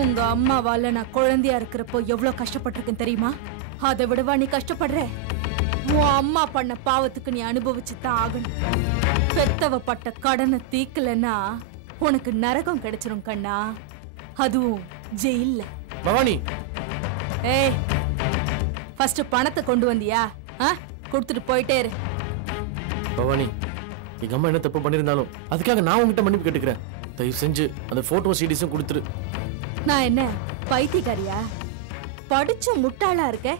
உங்க அம்மாவால நான் குழந்தையா இருக்கிறப்போ எவ்வளவு கஷ்டப்பட்டிருக்கேன் தெரியுமா? அதை விடவா நீ கஷ்டப்படுற? உன் அம்மா பண்ண பாவத்துக்கு நீ அனுபவிச்சு தான் ஆகணும் பெத்தவப்பட்ட கடனை தீக்கலன்னா உனக்கு நரகம் கிடைச்சிரும் கண்ணா. அதுவும் ஜெயில்ல. பவானி. ஏய் ஃபர்ஸ்ட் பணத்தை கொண்டு வந்தியா? ஆ? கொடுத்துட்டு போயிட்டே இரு. பவானி எங்க அம்மா என்ன தப்பு பண்ணியிருந்தாலும் அதுக்காக நான் உங்ககிட்ட மன்னிப்பு கேட்டுக்கிறேன். தயவு செஞ்சு அந்த போட்டோ சீடிஸும் கொடுத்துரு. நான் என்ன பைத்தியக்காரியா? படிச்ச முட்டாளா இருக்க?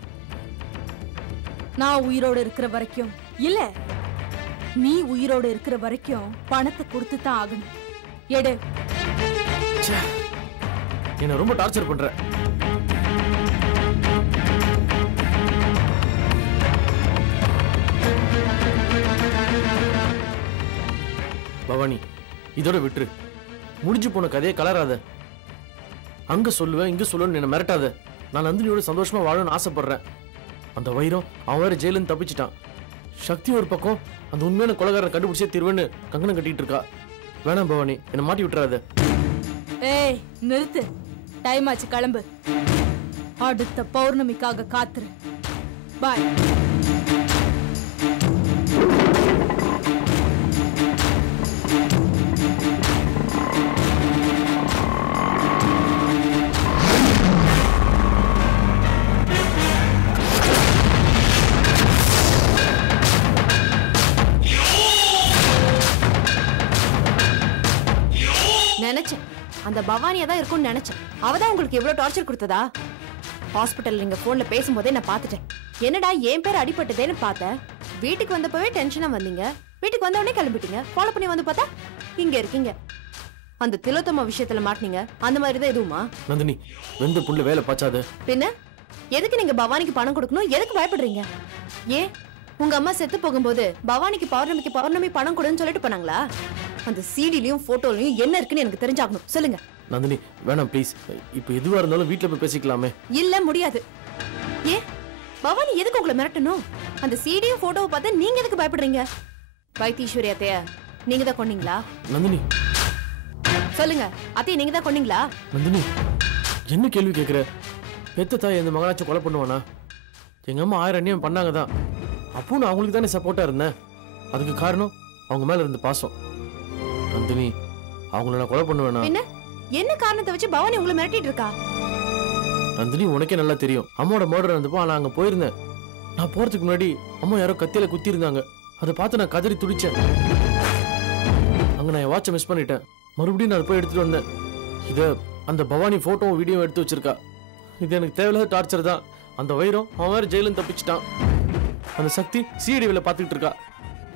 நான் உயிரோட இருக்கிற வரைக்கும் இல்ல நீ உயிரோட இருக்கிற வரைக்கும் பணத்தை கொடுத்து தான் ஆகணும். எடு. என்ன ரொம்ப டார்ச்சர் பண்ற. பவானி இதோட விட்டுரு. முடிஞ்சு போன கதையை கலராத. அங்க சொல்லுவேன் இங்க சொல்லுவேன் என்ன மிரட்டாத. நான் நந்தினியோட சந்தோஷமா வாழணும்னு ஆசைப்படுறேன். அந்த வைரம் அவன் வேற ஜெயிலுன்னு தப்பிச்சிட்டான். சக்தி ஒரு பக்கம் அந்த உண்மையான கொலகாரனை கண்டுபிடிச்சே திருவேன்னு கங்கணம் கட்டிட்டு இருக்கா. வேணாம் பவானி என்னை மாட்டி விட்டுறாத. ஏய் நிறுத்து. டைம் ஆச்சு கிளம்பு. அடுத்த பௌர்ணமிக்காக காத்துரு. பாய் அந்த பவானியா தான் இருக்கும்னு நினைச்சேன். அவ தான் உங்களுக்கு எவ்வளவு டார்ச்சர் கொடுத்ததா? ஹாஸ்பிட்டல் நீங்க போன்ல பேசும்போதே நான் பார்த்துட்டேன். என்னடா என் பேர் அடிபட்டதேன்னு பார்த்தேன். வீட்டுக்கு வந்தப்பவே டென்ஷனா வந்தீங்க. வீட்டுக்கு வந்த உடனே கிளம்பிட்டீங்க. ஃபாலோ பண்ணி வந்து பார்த்தா இங்க இருக்கீங்க. அந்த திலோத்தம விஷயத்துல மாட்டினீங்க. அந்த மாதிரி தான் எதுவுமா? நந்தினி வெந்த புள்ள வேலை பாய்ச்சாத பின்ன? எதுக்கு நீங்க பவானிக்கு பணம் கொடுக்கணும்? எதுக்கு பயப்படுறீங்க? ஏன்? உங்க அம்மா செத்து போகும்போது பவானிக்கு பௌர்ணமிக்கு பௌர்ணமி பணம் கொடுன்னு சொல்லிட்டு போனாங்களா? அந்த சீடிலையும் போட்டோலையும் என்ன இருக்குன்னு எனக்கு தெரிஞ்சாகணும். சொல்லுங்க. நந்தினி வேணாம் ப்ளீஸ் இப்போ எதுவா இருந்தாலும் வீட்டில் போய் பேசிக்கலாமே. இல்ல முடியாது. ஏன் பவானி எதுக்கு உங்களை மிரட்டணும்? அந்த சீடியும் போட்டோவை பார்த்து நீங்க எதுக்கு பயப்படுறீங்க? வைத்தீஸ்வரி அத்தைய நீங்க தான் கொன்னீங்களா? நந்தினி. சொல்லுங்க அத்தைய நீங்க தான் கொன்னீங்களா? நந்தினி என்ன கேள்வி கேட்குற? பெத்த தாய் எந்த மகனாச்சும் கொலை பண்ணுவானா? எங்க அம்மா ஆயிரம் அந்நியம் பண்ணாங்க தான். அப்போ நான் அவங்களுக்கு தானே சப்போர்ட்டா இருந்தேன். அதுக்கு காரணம் அவங்க மேல இருந்த பாசம். நந்தினி அவங்கள நான் கொலை பண்ணுவேனா? என்ன என்ன காரணத்தை வச்சு பவானி உங்களை மிரட்டிட்டு இருக்கா நந்தினி உனக்கே நல்லா தெரியும். அம்மாவோட மர்டர் இருந்தப்போ நான் அங்க போயிருந்தேன். நான் போறதுக்கு முன்னாடி அம்மா யாரோ கத்தியில குத்தி இருந்தாங்க அதை பார்த்து நான் கதறி துடிச்சேன். அங்க நான் என் வாட்சை மிஸ் பண்ணிட்டேன். மறுபடியும் நான் போய் எடுத்துட்டு வந்தேன். இத அந்த பவானி போட்டோவும் வீடியோ எடுத்து வச்சிருக்கா. இது எனக்கு தேவையில்லாத டார்ச்சர் தான். அந்த வைரம் அவன் வேற ஜெயிலும் தப்பிச்சிட்டான். அந்த சக்தி சிஐடி வேலை பார்த்துக்கிட்டு இருக்கா.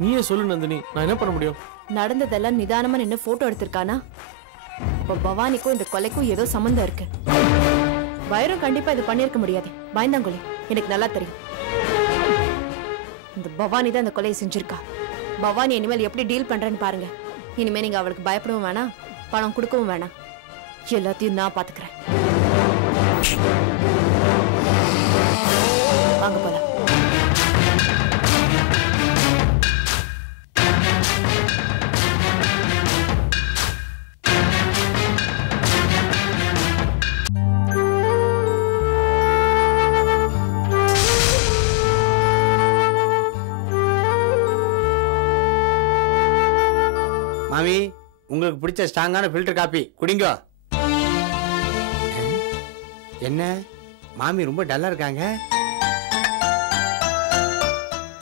நீயே சொல்லு நந்தினி. நான் என்ன பண்ண முடியும்? நடந்ததெல்லாம் நிதானமா நின்று போட்டோ எடுத்திருக்கானா? இப்போ பவானிக்கும் இந்த கொலைக்கும் ஏதோ சம்மந்தம் இருக்கு. வைரம் கண்டிப்பா இது பண்ணிருக்க முடியாது. பயந்தாங்கொலி எனக்கு நல்லா தெரியும். இந்த பவானி தான் இந்த கொலையை செஞ்சிருக்கா. பவானி இனிமேல் எப்படி டீல் பண்றேன்னு பாருங்க. இனிமே நீங்க அவளுக்கு பயப்படவும் வேணாம் பணம் கொடுக்கவும் வேணாம். எல்லாத்தையும் நான் பாத்துக்கிறேன். மாமி உங்களுக்கு பிடிச்ச ஸ்ட்ராங்கான ஃபில்டர் காப்பி குடிங்கோ. என்ன? மாமி ரொம்ப டல்லா இருக்காங்க.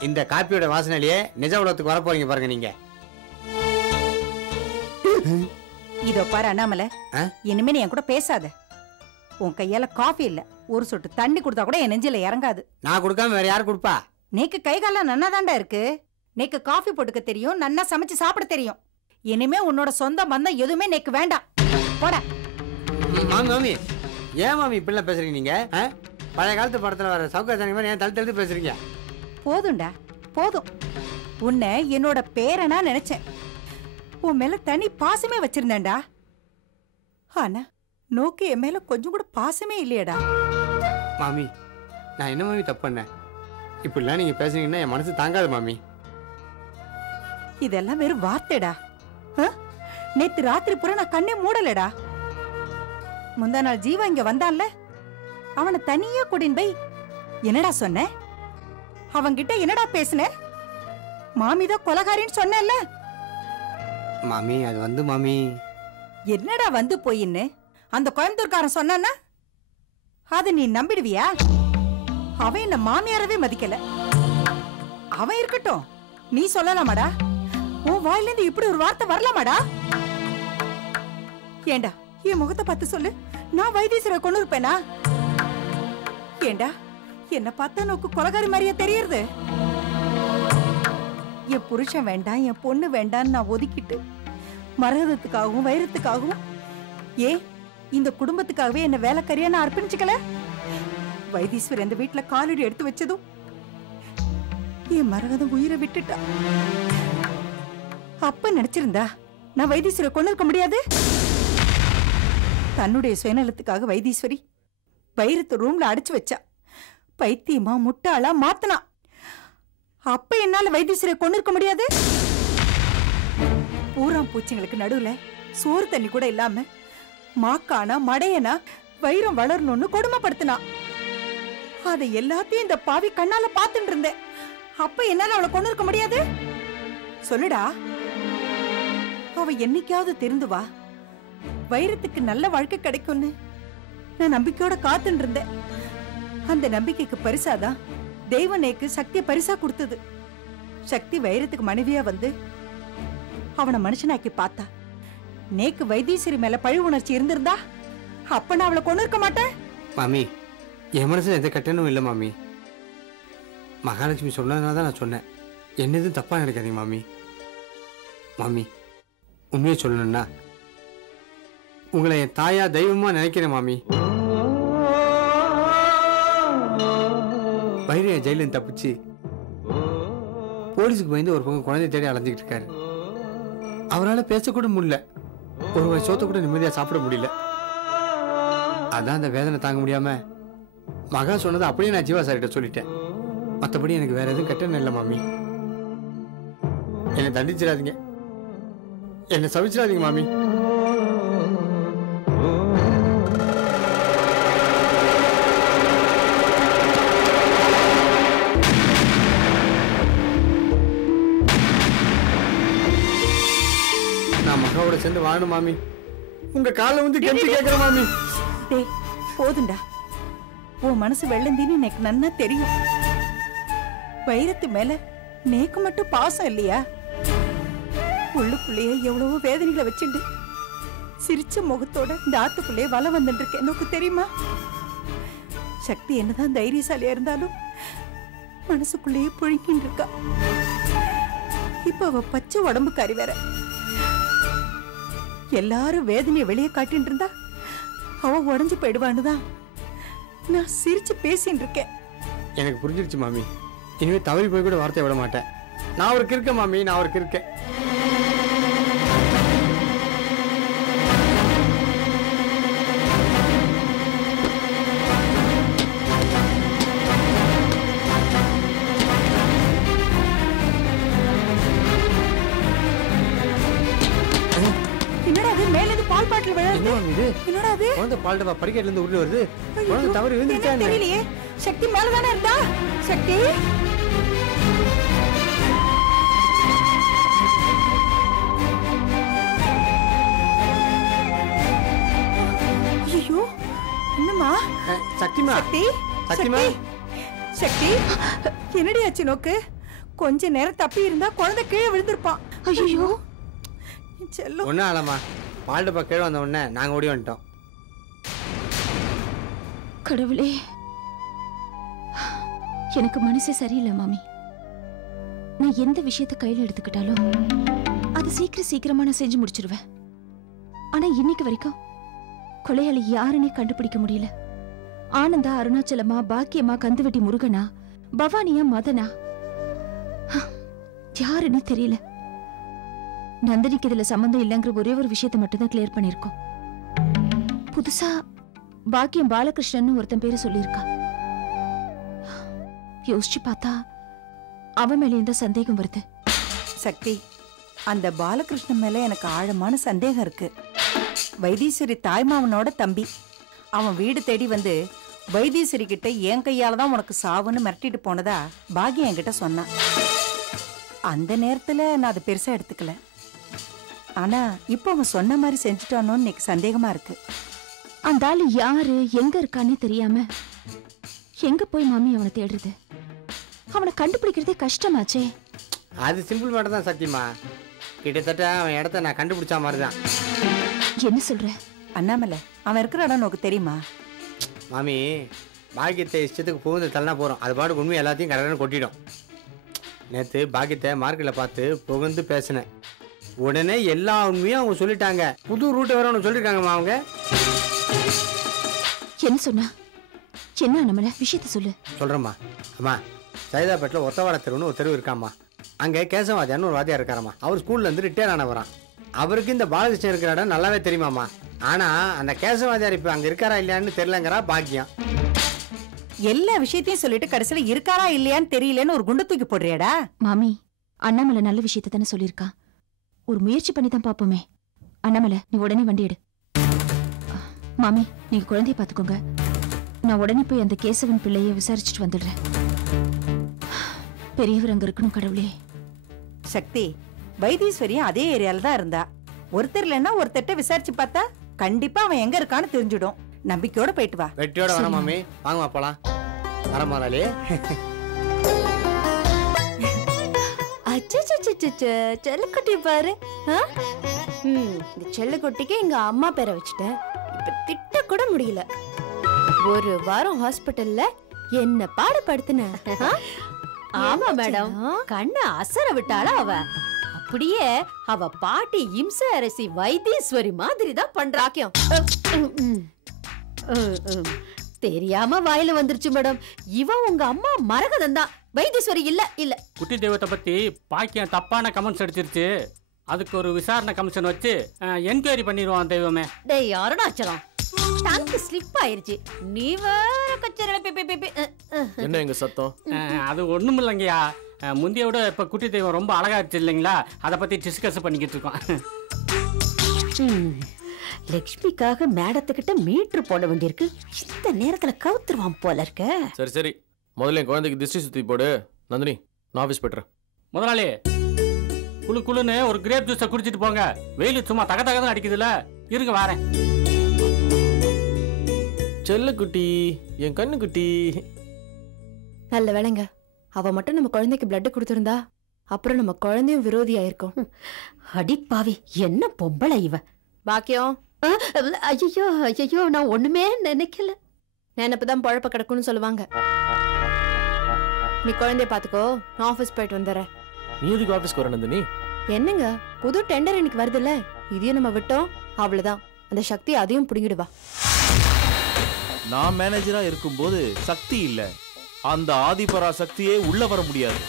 இந்த காப்பியோட வாசனையிலேயே நிஜ உலகத்துக்கு வர போறீங்க பாருங்க நீங்க. இதோ பாரு அண்ணாமலை? இனிமே நீ என் கூட பேசாத. உன் கையால காஃபி இல்ல. ஒரு சொட்டு தண்ணி கொடுத்தா கூட என் நெஞ்சில இறங்காது. நான் கொடுக்காம வேற யார் கொடுப்பா? நேக்கு கை காலம் நன்னாதாண்டா இருக்கு. நேக்கு காஃபி போட்டுக்க தெரியும் நன்னா சமைச்சு சாப்பிட தெரியும். இனிமே உன்னோட சொந்த பந்தம் எதுவுமே நேக்கு வேண்டாம். போட. மாமி ஏன் மாமி இப்படிலாம் பேசுறீங்க நீங்க? பழைய காலத்து படத்துல வர சவுக்கர் மாதிரி ஏன் தள்ளி தள்ளி பேசுறீங்க? போதும்டா போதும். உன்னை என்னோட பேரனா நினைச்சேன். உன் மேல தனி பாசமே வச்சிருந்தேன்டா. ஆனா நோக்கு என் மேல கொஞ்சம் கூட பாசமே இல்லையடா. மாமி நான் என்ன மாமி தப்பு பண்ணேன்? இப்படிலாம் நீங்கள் பேசுனீங்கன்னா என் மனசு தாங்காது மாமி. இதெல்லாம் வெறும் வார்த்தைடா? நேத்து ராத்திரி பூரா நான் கண்ணே மூடலடா. முந்தா நாள் ஜீவா இங்க வந்தான்ல. அவனை தனியா கூட்டின் போய் என்னடா சொன்ன? அவன்கிட்ட என்னடா பேசுன? மாமிதான் கொலகாரின்னு சொன்னேன்ல. மாமி அது வந்து மாமி. என்னடா வந்து போயின்னு? அந்த கோயம்புத்தூர்காரன் சொன்னான்னா? அதை நீ நம்பிடுவியா? அவன் என்ன மாமியாரவே மதிக்கல. அவன் இருக்கட்டும். நீ சொல்லலாமாடா? உன் வாயிலிருந்து இப்படி ஒரு வார்த்தை வரலாமாடா? ஏண்டா என் முகத்தை பார்த்து சொல்லு. நான் வைத்தீஸ்வரை கொண்டு இருப்பேனா? ஏண்டா என்ன பார்த்தா நோக்கு கொலகாரி மாதிரியா தெரியறது? என் புருஷன் வேண்டாம் என் பொண்ணு வேண்டான்னு நான் ஒதுக்கிட்டு மரகதத்துக்காகவும் வைரத்துக்காகவும் ஏ இந்த குடும்பத்துக்காகவே என்ன வேலைக்கறியா நான் அர்ப்பணிச்சுக்கல? வைத்தீஸ்வர் இந்த வீட்டுல காலடி எடுத்து வச்சதும் என் மரகதம் உயிரை விட்டுட்டா. அப்ப நினைச்சிருந்தா நான் வைத்தீஸ்வரை கொண்டு இருக்க முடியாது? தன்னுடைய சுயநலத்துக்காக வைத்தீஸ்வரி வைரத்தை ரூம்ல அடைச்சு வச்சா. பைத்தியமா முட்டாளா மாத்தனா. அப்ப என்னால வைத்தீஸ்வரை கொண்டிருக்க முடியாது? பூராம் பூச்சிங்களுக்கு நடுவுல சோறு தண்ணி கூட இல்லாம மாக்கானா மடையனா வைரம் வளரணும்னு கொடுமைப்படுத்தினா. அதை எல்லாத்தையும் இந்த பாவி கண்ணால பாத்துட்டு இருந்தேன். அப்ப என்னால அவளை கொண்டு இருக்க முடியாது? சொல்லுடா. அவ என்னைக்காவது தெரிந்து வா. வைரத்துக்கு நல்ல வாழ்க்கை கிடைக்கும்னு நான் நம்பிக்கையோட காத்துட்டு இருந்தேன் அந்த நம்பிக்கைக்கு பரிசாதான் தேவனேக்கு சக்தியை பரிசா கொடுத்தது. சக்தி வைரத்துக்கு மனைவியா வந்து அவனை மனுஷனாக்கி பார்த்தா. நேக்கு வைத்தீஸ்வரி மேல பழி உணர்ச்சி இருந்திருந்தா அப்ப நான் அவளை கொண்டு இருக்க மாட்டேன். மாமி என் மனசுல எந்த கட்டணும் இல்லை மாமி. மகாலட்சுமி சொன்னதுனால தான் நான் சொன்னேன். என்ன எதுவும் தப்பா நினைக்காதீங்க மாமி. மாமி உண்மையை சொல்லணும்னா உங்களை என் தாயா தெய்வமா நினைக்கிறேன் மாமி. வைரிய ஜெயிலிருந்து தப்பிச்சு போலீஸுக்கு பயந்து ஒரு பக்கம் குழந்தை தேடி அலைஞ்சிக்கிட்டு இருக்காரு. அவரால் பேசக்கூட முடியல. ஒரு வகை கூட நிம்மதியாக சாப்பிட முடியல. அதான் அந்த வேதனை தாங்க முடியாம மகா சொன்னதை அப்படியே நான் ஜீவா சார்கிட்ட சொல்லிட்டேன். மற்றபடி எனக்கு வேற எதுவும் கெட்ட இல்லை மாமி. என்னை தண்டிச்சிடாதீங்க. என்னை சவிச்சிடாதீங்க மாமி. நான் மகாவோட சேர்ந்து வாழணும் மாமி. உங்க காலை வந்து கெஞ்சி கேட்கிறேன் மாமி. டேய் போதுண்டா உன் மனசு வெள்ளந்தின்னு எனக்கு நன்னா தெரியும். வைரத்து மேல நேக்கு மட்டும் பாசம் இல்லையா? உள்ளுக்குள்ளேயே எவ்வளவோ வேதனைகளை வச்சுண்டு. சிரிச்ச முகத்தோட இந்த ஆத்துக்குள்ளே வல வந்துட்டு இருக்கேன் எனக்கு தெரியுமா? சக்தி என்னதான் தைரியசாலியா இருந்தாலும் மனசுக்குள்ளேயே புழுங்கின்னு இருக்கா இப்ப அவ பச்சை உடம்புக்காரி வேற. எல்லாரும் வேதனையை வெளியே காட்டின்னு இருந்தா அவ உடஞ்சு போயிடுவான்னு தான் நான் சிரிச்சு பேசின்னு இருக்கேன் எனக்கு புரிஞ்சிருச்சு மாமி. இனிமே தவறி போய் கூட வார்த்தை விட மாட்டேன். நான் அவருக்கு இருக்கேன் மாமி நான் அவருக்கு இருக்கேன். பாட்டில் என்ன விழுது மாமி இது. என்னடா அது குழந்தை பால்டப்பா படிக்கட்டுல இருந்து உருண்டு வருது குழந்தை தவறி என்ன? தெரியலையே. சக்தி மேலதானே இருந்தா? சக்தி? ஐயோ என்னம்மா? சக்திமா. சக்தி? சக்திமா? சக்தி? என்னடி ஆச்சு நோக்கு? கொஞ்ச நேரம் தப்பி இருந்தா குழந்தை கீழே விழுந்திருப்பான். ஐயோ. செல்லம். ஒன்றும் ஆலாமா பால்டப்பா கீழே வந்த உடனே நாங்கள் ஓடி வந்துட்டோம். கடவுளே. எனக்கு மனசு சரியில்லை மாமி. நான் எந்த விஷயத்தை கையில எடுத்துக்கிட்டாலும் அது சீக்கிரம் சீக்கிரமா நான் செஞ்சு முடிச்சிருவேன். ஆனா இன்னைக்கு வரைக்கும் கொலையாளி யாருன்னே கண்டுபிடிக்க முடியல. ஆனந்தா அருணாச்சலமா பாக்கியமா கந்துவெட்டி முருகனா பவானியா மதனா? யாருன்னு தெரியல. நந்தினிக்கு இதுல சம்மந்தம் இல்லைங்கிற ஒரே ஒரு விஷயத்தை மட்டும் தான் கிளியர் பண்ணிருக்கோம் புதுசா பாக்கியம் பாலகிருஷ்ணன் ஒருத்தன் பேரு சொல்லியிருக்கா. யோசிச்சு பார்த்தா அவன் மேலே இந்த சந்தேகம் வருது. சக்தி அந்த பாலகிருஷ்ணன் மேல எனக்கு ஆழமான சந்தேகம் இருக்கு. வைத்தீஸ்வரி தாய்மாவனோட தம்பி. அவன் வீடு தேடி வந்து வைத்தீஸ்வரி கிட்ட என் கையால தான் உனக்கு சாவுன்னு மிரட்டிட்டு போனதா பாக்கியம் என்கிட்ட சொன்னான். அந்த நேரத்துல நான் அதை பெருசா எடுத்துக்கல. ஆனா இப்போ அவன் சொன்ன மாதிரி செஞ்சுட்டானோன்னு எனக்கு சந்தேகமா இருக்கு. அந்த ஆளு யாரு எங்க இருக்கானே தெரியாம எங்க போய் மாமி அவனை தேடுறது? அவனை கண்டுபிடிக்கிறதே கஷ்டமாச்சே. அது சிம்பிள் மேட்டர் தான் சத்தியமா. கிட்டத்தட்ட அவன் இடத்த நான் கண்டுபிடிச்ச மாதிரி தான் என்ன சொல்ற? அண்ணாமலை அவன் இருக்கிற இடம் உனக்கு தெரியுமா? மாமி பாக்கியத்தை இஷ்டத்துக்கு புகுந்து தள்ளனா போகிறோம் அது பாட்டுக்கு உண்மை எல்லாத்தையும் கடற்கரை கொட்டிடும். நேற்று பாக்கியத்தை மார்க்கெட்டில் பார்த்து புகுந்து பேசினேன். உடனே எல்லா உண்மையும் அவங்க சொல்லிட்டாங்க. புது ரூட்டை வேற ஒன்று சொல்லியிருக்காங்கம்மா அவங்க. என்ன சொன்னா? என்ன நம்மள? விஷயத்த சொல்லு. சொல்கிறேம்மா அம்மா சைதாப்பேட்டில் ஒத்தவாட தெருவுன்னு ஒரு தெருவு இருக்காம்மா. அங்கே கேசவாதியான்னு ஒரு வாத்தியார் இருக்காரம்மா. அவர் ஸ்கூல்லேருந்து ரிட்டையர் ஆனவரான் அவருக்கு இந்த பாலகிருஷ்ணன் இருக்கிற இடம் நல்லாவே தெரியுமாம்மா. ஆனால் அந்த கேசவாதியார் இப்போ அங்கே இருக்காரா இல்லையான்னு தெரிலங்கிறா பாக்கியம். எல்லா விஷயத்தையும் சொல்லிட்டு கடைசியில இருக்காரா இல்லையான்னு தெரியலன்னு ஒரு குண்டு தூக்கி போடுறியாடா? மாமி அண்ணாமலை நல்ல விஷயத்த தானே சொல்லியிருக்கான் ஒரு முயற்சி பண்ணி தான் பாப்போமே அண்ணாமலை நீ உடனே வண்டி எடு. மாமி நீங்க குழந்தைய பாத்துக்கோங்க நான் உடனே போய் அந்த கேசவன் பிள்ளைய விசாரிச்சுட்டு வந்துடுறேன். பெரியவர் அங்க இருக்கணும் கடவுளே. சக்தி வைத்தீஸ்வரியும் அதே ஏரியால தான் இருந்தா. ஒருத்தர் இல்லைன்னா ஒருத்தர்ட்ட விசாரிச்சு பார்த்தா கண்டிப்பா அவன் எங்க இருக்கான்னு தெரிஞ்சிடும். நம்பிக்கையோட போயிட்டு வா. வெட்டியோட வர மாமி. வாங்கம்மா போலாம். வர முதலாளி. அச்சச்சச்சச்ச, செல்லக்குட்டி பாரு? ம், இந்த செல்லக்குட்டிக்கு எங்க அம்மா பேரை வச்சுட்டேன். இப்ப திட்ட கூட முடியல. ஒரு வாரம் ஹாஸ்பிட்டல்ல என்ன பாடுபடுத்தின? ஆ? ஆமா மேடம். கண்ண அசர விட்டாளா அவ. அப்படியே அவ பாட்டி இம்ச அரசி வைத்தீஸ்வரி மாதிரி தான் பண்றா ராக்கியம் அஹ், அஹ். தெரியாம வாயில வந்துருச்சு மேடம். இவன் உங்க அம்மா மரகதம் தான் வைத்தீஸ்வரி இல்ல இல்ல. குட்டி தெய்வத்தை பத்தி பாக்கியம் தப்பான கமெண்ட்ஸ் அடிச்சிருச்சு. அதுக்கு ஒரு விசாரணை கமிஷன் வச்சு என்கொயரி பண்ணிடுவான் தெய்வமே. டேய் அருணாச்சலம் டங்க் ஸ்லிப் ஆயிருச்சு. நீ வேற கச்சரல பி பி பி பி அஹ், அஹ். என்ன எங்க சத்தம்? அது ஒண்ணும் இல்லைங்கய்யா. அஹ், முந்தைய விட இப்ப குட்டி தெய்வம் ரொம்ப அழகாச்சு இல்லைங்களா? அதை பத்தி டிஸ்கஸ் பண்ணிக்கிட்டு இருக்கோம். லக்ஷ்மிக்காக மேடத்துக்கிட்ட மீட்டர் போட வேண்டியிருக்கு. இந்த நேரத்துல கவுத்துருவான் போல இருக்க. சரி சரி. முதல்ல என் குழந்தைக்கு திருஷ்டி சுத்தி போடு. நந்தினி நான் ஆஃபீஸ் போய்ட்டுறேன். முதலாளி குளு குளுன்னு ஒரு கிரேப் ஜூஸை குடிச்சிட்டு போங்க. வெயில் சும்மா தக தகதான் அடிக்குதுல்ல. இருங்க வாரேன். செல்லக்குட்டி என் கண்ணுக்குட்டி. நல்ல வேலைங்க அவ மட்டும் நம்ம குழந்தைக்கு பிளட் கொடுத்திருந்தா அப்புறம் நம்ம குழந்தையும் விரோதியா இருக்கும் அடிப்பாவி என்ன பொம்பளை இவ? பாக்கியம். ஐயோ ஐயோ நான் ஒண்ணுமே நினைக்கல. நினைப்புதான் பொழப்ப கிடக்கும்னு சொல்லுவாங்க. நீ குழந்தைய பாத்துக்கோ நான் ஆபீஸ் போயிட்டு வந்துடுறேன். நீ எதுக்கு ஆஃபீஸ்க்கு வர நந்தினி? என்னங்க? புது டெண்டர் இன்னைக்கு வருதுல்ல? இதையும் நம்ம விட்டோம். அவ்வளவுதான். அந்த சக்தி அதையும் புடுங்கிடுவா நான் மேனேஜரா இருக்கும்போது சக்தி இல்ல. அந்த ஆதிபரா சக்தியே உள்ள வர முடியாது.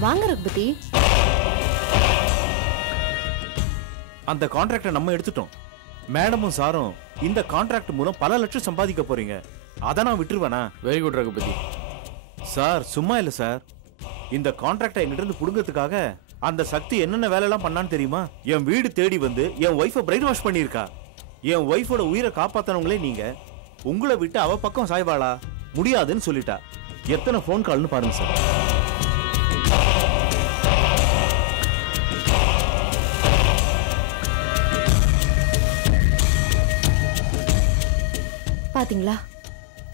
வாங்க ரகுபதி. அந்த கான்ட்ராக்டை நம்ம எடுத்துட்டோம். மேடமும் சாரும் இந்த கான்ட்ராக்ட் மூலம் பல லட்சம் சம்பாதிக்க போறீங்க. அதை நான் விட்டுருவேனா? Very good Raghupathi. சார் சும்மா இல்லை சார். இந்த கான்ட்ராக்டை என்கிட்ட புடுங்கிறதுக்காக அந்த சக்தி என்னென்ன வேலையெல்லாம் பண்ணான்னு தெரியுமா? என் வீடு தேடி வந்து என் ஒய்ஃபை பிரைன் வாஷ் பண்ணியிருக்கா. என் ஒய்ஃபோட உயிரை காப்பாத்தனவங்களே நீங்க. உங்களை விட்டு அவ பக்கம் சாய்வாளா? முடியாதுன்னு சொல்லிட்டா. எத்தனை ஃபோன் கால்னு பாருங்க சார். பாத்தீங்களா?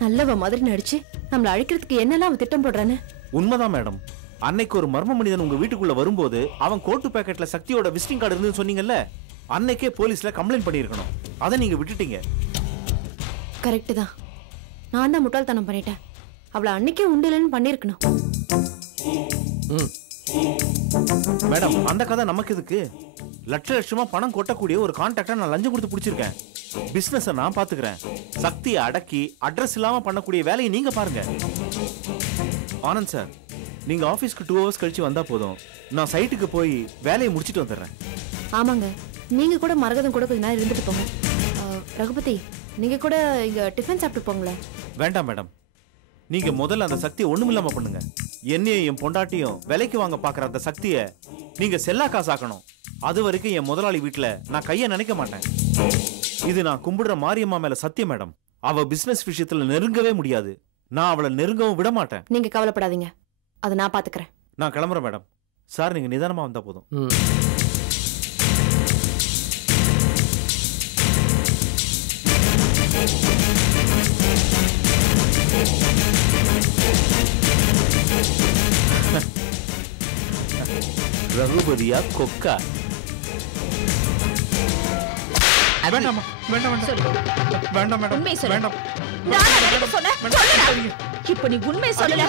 நல்லவ மாதிரி நடிச்சு நம்மள அழிக்கிறதுக்கு என்னெல்லாம் அவன் திட்டம் போடுறான்னு உண்மைதான் மேடம். அன்னைக்கு ஒரு மர்ம மனிதன் உங்க வீட்டுக்குள்ள வரும்போது அவன் கோட்டு பேக்கெட்ல சக்தியோட விசிட்டிங் கார்டு இருந்துன்னு சொன்னீங்கல்ல அன்னைக்கே போலீஸ்ல கம்ப்ளைண்ட் பண்ணியிருக்கணும். அதை நீங்க விட்டுட்டீங்க. கரெக்டு தான். நான் தான் முட்டாள்தனம் பண்ணிட்டேன். அவளை அன்னைக்கே உண்டிலன்னு பண்ணிருக்கணும் ம். மேடம் அந்த கதை நமக்கு எதுக்கு? லட்ச லட்சமா பணம் கொட்டக்கூடிய ஒரு கான்ட்ராக்டை நான் லஞ்சம் கொடுத்து பிடிச்சிருக்கேன். பிசினஸை நான் பாத்துக்கிறேன். சக்தியை அடக்கி அட்ரஸ் இல்லாம பண்ணக்கூடிய வேலையை நீங்க பாருங்க. ஆனந்த் சார் நீங்க ஆபீஸ்க்கு டூ ஹவர்ஸ் கழிச்சு வந்தா போதும். நான் சைட்டுக்கு போய் வேலையை முடிச்சிட்டு வந்துடுறேன். ஆமாங்க. நீங்க கூட மரகதம் கூட கொஞ்ச நேரம் இருந்துட்டு போங்க. ரகுபதி நீங்க கூட இங்க டிஃபன் சாப்பிட்டு போங்களேன் வேண்டாம் மேடம் நீங்க முதல்ல அந்த சக்தியை ஒண்ணுமில்லாம பண்ணுங்க. என்னையும் என் பொண்டாட்டியும் விலைக்கு வாங்க பாக்குற அந்த சக்தியை நீங்க செல்லா காசாக்கணும். அது வரைக்கும் என் முதலாளி வீட்டுல நான் கைய நினைக்க மாட்டேன். இது நான் கும்பிடுற மாரியம்மா மேல சத்தியம் மேடம். அவ பிசினஸ் விஷயத்துல நெருங்கவே முடியாது. நான் அவளை நெருங்கவும் விட மாட்டேன். நீங்க கவலைப்படாதீங்க. அதை நான் பாத்துக்கிறேன். நான் கிளம்புறேன் மேடம். சார் நீங்க நிதானமா வந்தா போதும். ரகுபதியா கொக்கா? வேண்டாமா வேண்டாம் வேண்டாம் வேண்டாம். மேடம் சொல்லு. வேண்டாம். நான் சொன்னேன்? சொல்லுடா. இப்ப நீ உண்மையை சொல்லல.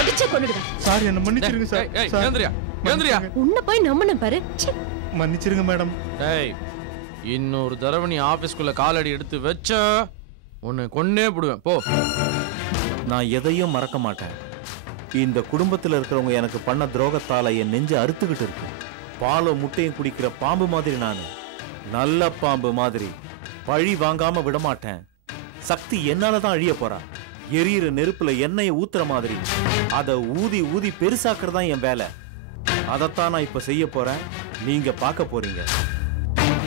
அடிச்சே கொண்டுடுவேன் சார் என்ன மன்னிச்சிருங்க சார். ஏந்திரியா ஏந்திரியா உன்னை போய் நம்பின பாரு. ச்சே. மன்னிச்சிருங்க மேடம். ஏய் இன்னொரு தடவை நீ ஆபீஸ்க்குள்ள காலடி எடுத்து வச்ச உன்னை கொன்னே போடுவேன். போ. நான் எதையும் மறக்க மாட்டேன். இந்த குடும்பத்துல இருக்கிறவங்க எனக்கு பண்ண துரோகத்தால என் நெஞ்சு அறுத்துக்கிட்டு இருக்கு. பாலும் முட்டையும் குடிக்கிற பாம்பு மாதிரி நான். நல்ல பாம்பு மாதிரி. பழி வாங்காம விட மாட்டேன் சக்தி என்னால தான் அழிய போறா. எரியிற நெருப்புல எண்ணெயை ஊத்துற மாதிரி. அதை ஊதி ஊதி பெருசாக்குறதா என் வேலை. அதைத்தான் நான் இப்ப செய்ய போறேன். நீங்க பார்க்க போறீங்க.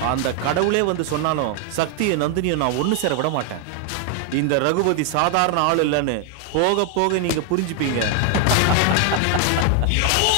அந்த கடவுளே வந்து சொன்னாலும் சக்தியை நந்தினியை நான் ஒண்ணு சேர விட மாட்டேன் இந்த ரகுபதி சாதாரண ஆள் இல்லைன்னு போக போக நீங்க புரிஞ்சுப்பீங்க.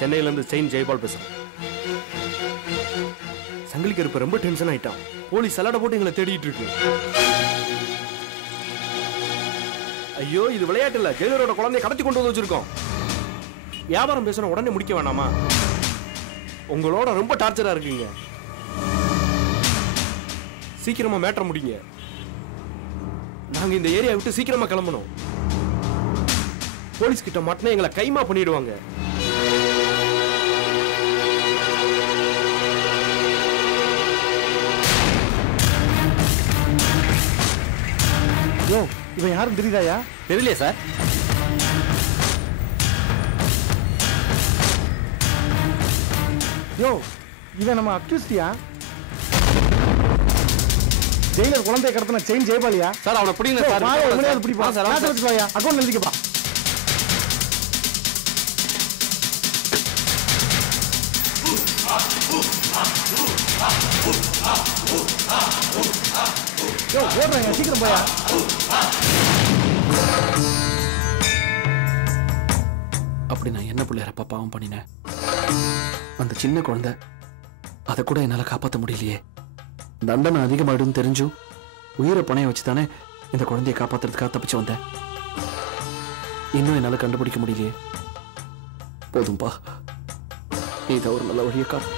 சென்னையிலேருந்து செயின் ஜெயபால் பேசுறேன். சங்கிலிக்கு இருப்ப ரொம்ப டென்ஷன் ஆயிட்டான். போலீஸ் சலாட போட்டு எங்களை தேடிட்டு இருக்கு. ஐயோ இது விளையாட்டு இல்ல. ஜெயிலரோட குழந்தைய கடத்தி கொண்டு வந்து வச்சிருக்கோம். வியாபாரம் பேசுன உடனே முடிக்க வேணாமா? உங்களோட ரொம்ப டார்ச்சரா இருக்கீங்க. சீக்கிரமா மேட்டர் முடிங்க. நாங்க இந்த ஏரியா விட்டு சீக்கிரமா கிளம்பணும். போலீஸ் கிட்ட மட்டும் எங்களை கைமா பண்ணிடுவாங்க. யோ இவன் யாரும் தெரியுதாயா? தெரியலையே சார். யோ இவன் நம்ம அக்யூஸ்டியா? ஜெயிலர் குழந்தைய கடத்தின செயின் ஜெயபாலியா? சார் அவனை பிடிங்க சார். எப்படியாவது பிடிப்பா. ஆ, சார், சார். வச்சுக்கோயா அக்கௌண்ட் எழுதிக்கப்பா. யோ சீக்கிரம் போயா? அப்படி நான் என்ன பிள்ளையாரப்பா பாவம் பண்ணினேன் அந்த சின்ன குழந்தை அதை கூட என்னால காப்பாற்ற முடியலையே. தண்டனை அதிகமாயிடும் தெரிஞ்சும் உயிரை பணைய வச்சு தானே இந்த குழந்தையை காப்பாற்றுறதுக்காக தப்பிச்சு வந்தேன் இன்னும் என்னால கண்டுபிடிக்க முடியலையே. போதும்பா. இதை ஒரு நல்ல வழியை காட்டு.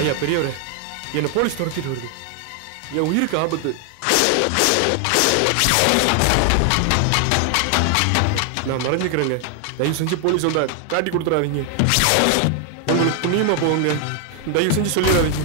ஐயா பெரியவரே என்னை போலீஸ் துரத்திட்டு வருது. என் உயிருக்கு ஆபத்து. நான் மறைஞ்சுக்கிறேங்க. தயவு செஞ்சு போலீஸ் வந்தா காட்டி கொடுத்துடாதீங்க. உங்களுக்கு புண்ணியமா போங்க தயவு செஞ்சு சொல்லிடாதீங்க.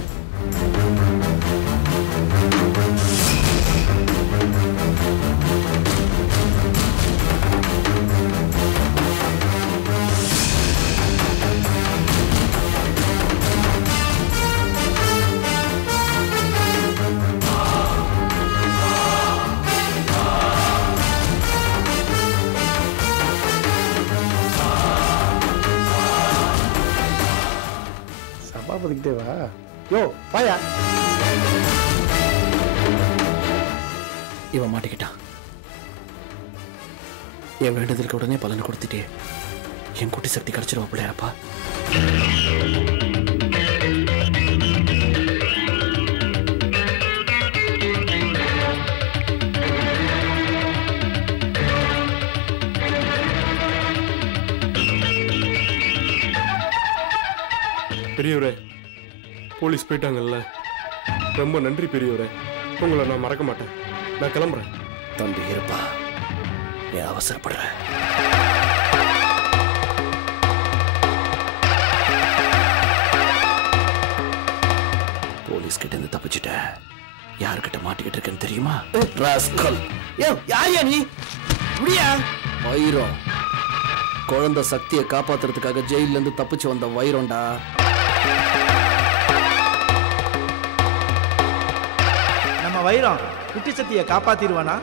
தேவா யோ பாயா இவன் மாட்டிக்கிட்டான். என் வேண்டுதலுக்கு உடனே பலனை கொடுத்துட்டே என் குட்டி சக்தி கிடைச்சிருவா பிள்ளையாரப்பா. பெரியவரே போலீஸ் போயிட்டாங்கல்ல. ரொம்ப நன்றி பெரியவரே. உங்களை நான் மறக்க மாட்டேன். நான் கிளம்புறேன். தம்பி இருப்பா. நீ அவசரப்படுற. போலீஸ் கிட்ட இருந்து தப்பிச்சிட்ட. யார்கிட்ட மாட்டிக்கிட்டு இருக்கேன்னு தெரியுமா? ராஸ்கல். யாரியா நீ? முடியா? வைரம். குழந்தை சக்தியை காப்பாத்துறதுக்காக ஜெயில இருந்து தப்பிச்சு வந்த வைரம்டா. வைரம் குட்டி சக்தியை காப்பாத்திடுவானா?